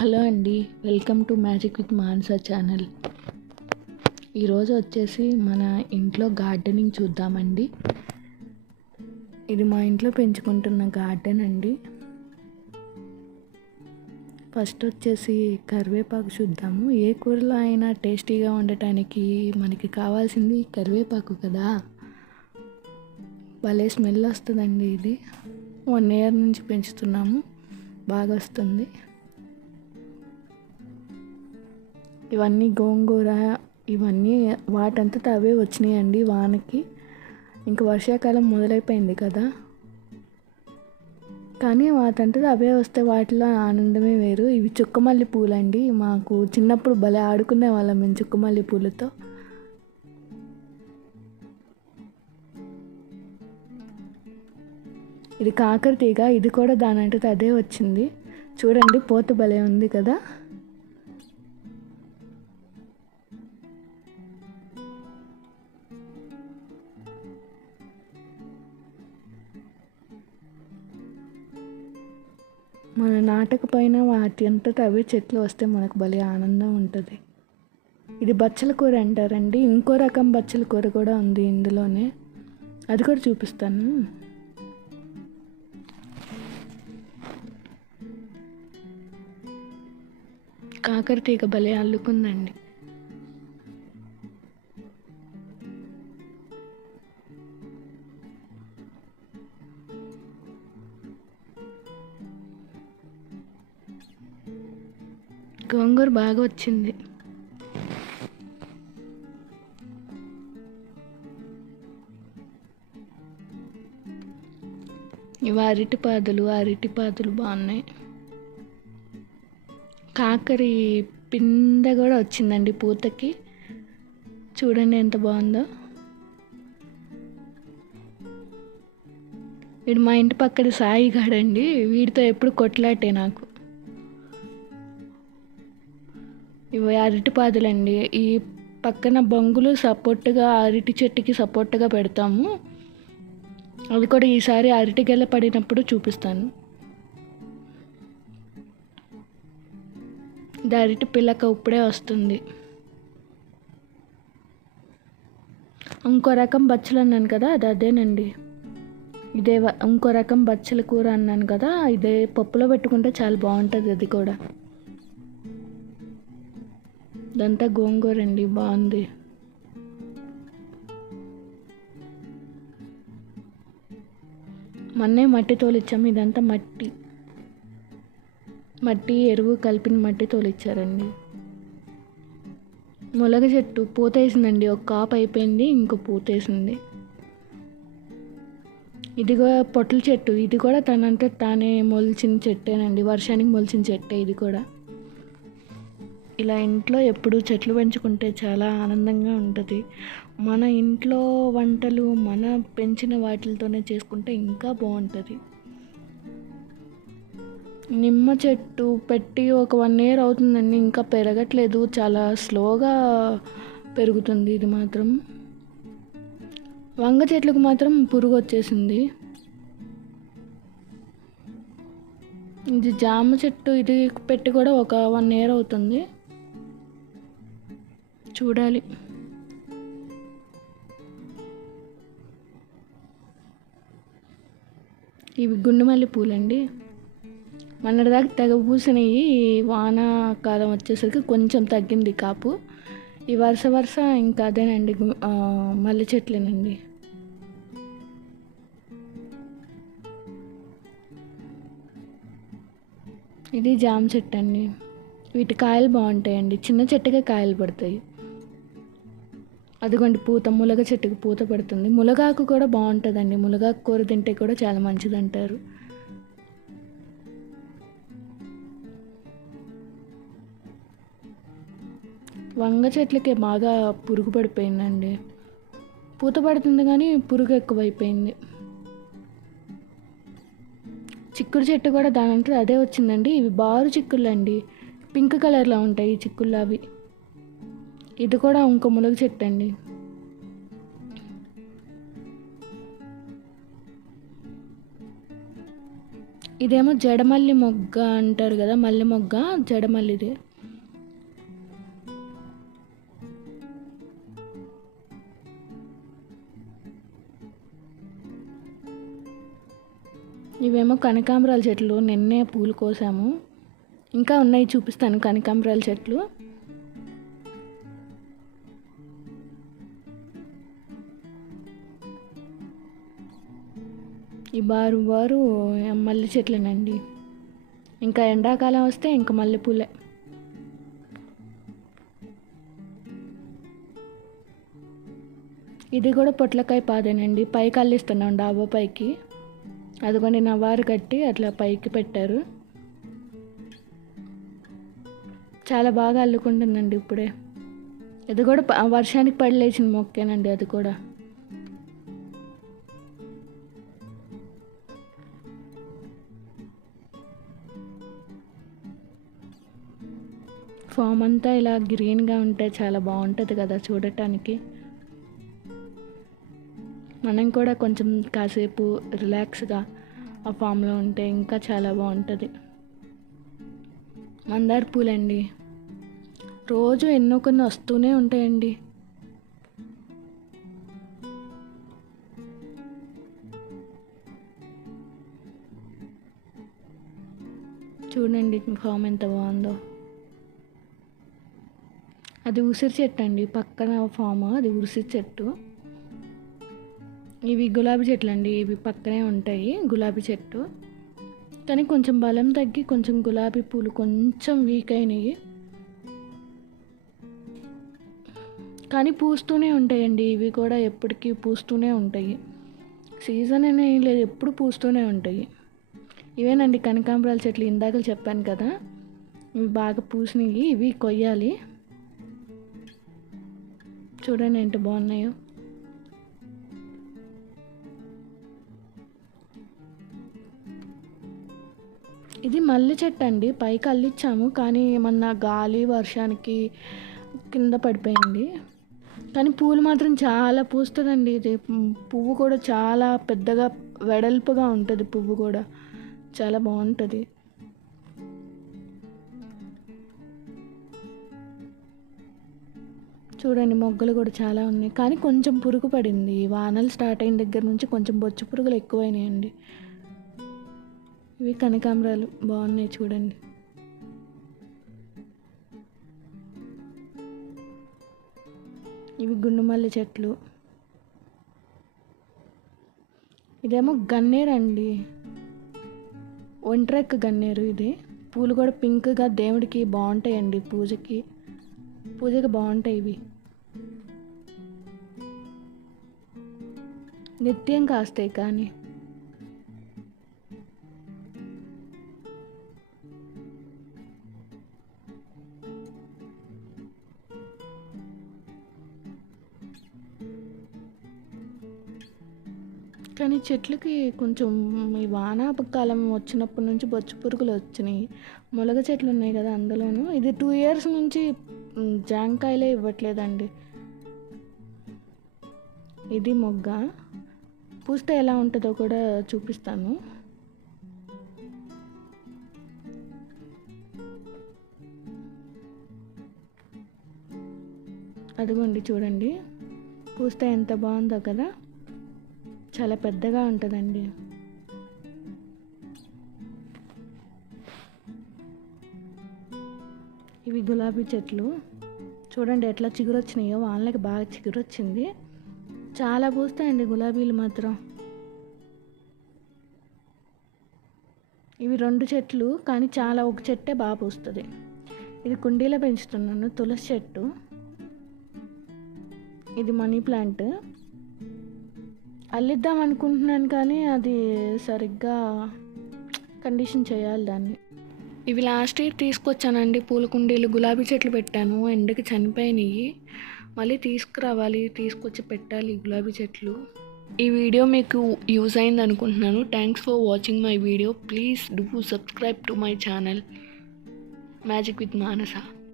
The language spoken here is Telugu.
హలో అండి, welcome to magic with Manasa channel. ఈరోజు వచ్చేసి మన ఇంట్లో గార్డెనింగ్ చూద్దామండి. ఇది మా ఇంట్లో పెంచుకుంటున్న గార్డెన్ అండి. ఫస్ట్ వచ్చేసి కరివేపాకు చూద్దాము. ఏ కూరలో అయినా టేస్టీగా ఉండటానికి మనకి కావాల్సింది కరివేపాకు కదా. భలే స్మెల్ వస్తుందండి. ఇది 1 year నుంచి పెంచుతున్నాము, బాగా వస్తుంది. ఇవన్నీ గోంగూర, ఇవన్నీ వాటంతట అవే వచ్చినాయండి వానకి. ఇంకా వర్షాకాలం మొదలైపోయింది కదా, కానీ వాటంతట అవే వస్తే వాటిలో ఆనందమే వేరు. ఇవి చుక్కమల్లి పూలండి. మాకు చిన్నప్పుడు భలే ఆడుకునే వాళ్ళం మేము చుక్కమల్లి పూలతో. ఇది కాకర తీగ, ఇది కూడా దానంతట అదే వచ్చింది. చూడండి, పూత భలే ఉంది కదా. మన నాటకపోయిన వాటి అంతటా అవే చెట్లు వస్తే మనకు భలే ఆనందం ఉంటుంది. ఇది బచ్చల కూర అంటారండి. ఇంకో రకం బచ్చల కూర కూడా ఉంది ఇందులోనే, అది కూడా చూపిస్తాను. కాకర తీగ భలే అల్లుకుందండి. గోంగూర బాగా వచ్చింది. ఇవి అరటిపాదులు బాగున్నాయి. కాకరి పింద కూడా వచ్చిందండి పూతకి. చూడండి ఎంత బాగుందో. వీడు మా ఇంటి పక్కన సాయిగాడండి. వీడితో ఎప్పుడు కొట్లాటే నాకు. ఇవి అరటిపాదులండి. ఈ పక్కన బొంగులు సపోర్ట్గా అరటి చెట్టుకి సపోర్ట్గా పెడతాము. అది కూడా ఈసారి అరటి గెల పడినప్పుడు చూపిస్తాను. ఇది అరటి పిల్లక ఇప్పుడే వస్తుంది. ఇంకో రకం బచ్చలు అన్నాను కదా, అది అదేనండి. ఇదే ఇంకో రకం బచ్చల కూర అన్నాను కదా, ఇదే పప్పులో పెట్టుకుంటే చాలా బాగుంటుంది. అది కూడా ఇదంతా గోంగూర అండి, బాగుంది. మొన్నే మట్టి తోలిచ్చాము. ఇదంతా మట్టి ఎరువు కలిపిన మట్టి తోలిచ్చారండి. ములగ చెట్టు పూతేసిందండి. ఒక కాపు అయిపోయింది, ఇంకో పూతేసింది. ఇదిగో పొట్ల చెట్టు, ఇది కూడా తనంటే తానే మొలిచిన చెట్టేనండి. వర్షానికి మొలిచిన చెట్టే ఇది కూడా. ఇలా ఇంట్లో ఎప్పుడు చెట్లు పెంచుకుంటే చాలా ఆనందంగా ఉంటుంది. మన ఇంట్లో వంటలు మన పెంచిన వాటితోనే చేసుకుంటే ఇంకా బాగుంటుంది. నిమ్మ చెట్టు పెట్టి ఒక 1 year అవుతుందండి, ఇంకా పెరగట్లేదు. చాలా స్లోగా పెరుగుతుంది ఇది మాత్రం. వంగ చెట్లకు మాత్రం పురుగు వచ్చేసింది. ఇది జామ చెట్టు, ఇది పెట్టి కూడా ఒక 1 year అవుతుంది. చూడాలి. ఇవి గుండుమల్లి పూలండి. మొన్నటిదాకా తెగ పూసినాయి. వానాకాలం వచ్చేసరికి కొంచెం తగ్గింది కాపు. ఈ వరుస ఇంకా అదేనండి, మల్లె చెట్లేనండి. ఇది జామ చెట్టు అండి. వీటి కాయలు బాగుంటాయండి. చిన్న చెట్టుగా కాయలు పడతాయి. అదిగోండి పూత, ములగ చెట్టుకు పూత పడుతుంది. ములగాకు కూడా బాగుంటుందండి. ములగాకు కూర తింటే కూడా చాలా మంచిది అంటారు. వంగ చెట్లకి బాగా పురుగు పడిపోయిందండి. పూత పడుతుంది కానీ పురుగు ఎక్కువైపోయింది. చిక్కుడు చెట్టు కూడా దానంటే అదే వచ్చిందండి. ఇవి బారు చిక్కుళ్ళు అండి, పింక్ కలర్లో ఉంటాయి ఈ చిక్కుళ్ళు అవి. ఇది కూడా ఇంకో ములగ చెట్టు అండి. ఇదేమో జడమల్లి మొగ్గ అంటారు కదా, మల్లె మొగ్గ, జడమల్లిది. ఇవేమో కనకాంబరాల చెట్లు, నిన్నే పూలు కోసాము. ఇంకా ఉన్నాయి, చూపిస్తాను కనకాంబరాల చెట్లు. ఈ బారు మల్లె చెట్లేనండి. ఇంకా ఎండాకాలం వస్తే ఇంకా మల్లెపూలే. ఇది కూడా పొట్లకాయ పాదేనండి. పైకి అల్లిస్తున్నాం డాబా పైకి. అదిగోండి నవారు కట్టి అట్లా పైకి పెట్టారు. చాలా బాగా అల్లుకుంటుందండి ఇప్పుడే. ఇది కూడా వర్షానికి పడి లేచిన మొక్కేనండి అది కూడా. ఫామ్ అంతా ఇలా గ్రీన్గా ఉంటే చాలా బాగుంటుంది కదా చూడటానికి. మనం కూడా కొంచెం కాసేపు రిలాక్స్గా ఆ ఫామ్లో ఉంటే ఇంకా చాలా బాగుంటుంది. మందార పూలండి, రోజు ఎన్నో కొన్ని వస్తూనే ఉంటాయండి. చూడండి ఫామ్ ఎంత బాగుందో. అది ఉసిరి చెట్టు అండి, పక్కన ఫామ్ అది ఉసిరి చెట్టు. ఇవి గులాబీ చెట్లు అండి, ఇవి పక్కనే ఉంటాయి గులాబీ చెట్టు. కానీ కొంచెం బలం తగ్గి కొంచెం గులాబీ పూలు కొంచెం వీక్ అయినాయి. కానీ పూస్తూనే ఉంటాయండి, ఇవి కూడా ఎప్పటికీ పూస్తూనే ఉంటాయి. సీజన్ అనే లేదు, ఎప్పుడు పూస్తూనే ఉంటాయి. ఇవేనండి కనకాంబరాల చెట్లు, ఇందాక చెప్పాను కదా, ఇవి బాగా పూసినవి. ఇవి కొయ్యాలి. చూడండి ఎంత బాగున్నాయో. ఇది మల్లె చెట్టు అండి, పైకి అల్లిచ్చాము కానీ ఏమన్నా గాలి వర్షానికి కింద పడిపోయింది. కానీ పూలు మాత్రం చాలా పూస్తుందండి. ఇది పువ్వు కూడా చాలా పెద్దగా వెడల్పుగా ఉంటుంది, పువ్వు కూడా చాలా బాగుంటుంది. చూడండి మొగ్గలు కూడా చాలా ఉన్నాయి, కానీ కొంచెం పురుగు పడింది. వానలు స్టార్ట్ అయిన దగ్గర నుంచి కొంచెం బొచ్చు పురుగులు ఎక్కువైనాయండి. ఇవి కనకాంబరాలు బాగున్నాయి చూడండి. ఇవి గుండుమల్లి చెట్లు. ఇదేమో గన్నేరు అండి, ఒంట్రెక్క గన్నేరు. ఇది పూలు కూడా పింక్గా దేవుడికి బాగుంటాయండి, పూజకి బాగుంటాయి. ఇవి నిత్యం కాస్తాయి కానీ. కానీ చెట్లకి కొంచెం ఈ వానాకాలం వచ్చినప్పటి నుంచి బొచ్చు పురుగులు వచ్చినాయి. మొలగ చెట్లు ఉన్నాయి కదా అందులోనూ. ఇది 2 years నుంచి జాంకాయలే ఇవ్వట్లేదండి. ఇది మొగ్గ, పూస్తే ఎలా ఉంటుందో కూడా చూపిస్తాను. అదిగోండి చూడండి, పూస్తే ఎంత బాగుందో కదా, చాలా పెద్దగా ఉంటుందండి. ఇవి గులాబీ చెట్లు. చూడండి ఎట్లా చిగురు వచ్చినాయో, వాళ్ళకి బాగా చిగురు వచ్చింది. చాలా పూస్తాయండి గులాబీలు మాత్రం. ఇవి 2 చెట్లు కానీ చాలా, ఒక చెట్టే బాగా పూస్తుంది. ఇది కుండీలో పెంచుతున్నాను, తులసి చెట్టు. ఇది మనీ ప్లాంట్. అల్లిద్దాం అనుకుంటున్నాను కానీ అది సరిగ్గా కండిషన్ చేయాలి దాన్ని. ఇవి లాస్ట్ ఇయర్ తీసుకొచ్చానండి పూల కుండీలు. గులాబీ చెట్లు పెట్టాను, ఎండకి చనిపోయినాయి. మళ్ళీ తీసుకురావాలి, తీసుకొచ్చి పెట్టాలి గులాబీ చెట్లు. ఈ వీడియో మీకు యూజ్ అయింది అనుకుంటున్నాను. Thanks for watching my video. Please do subscribe to my channel magic with Manasa.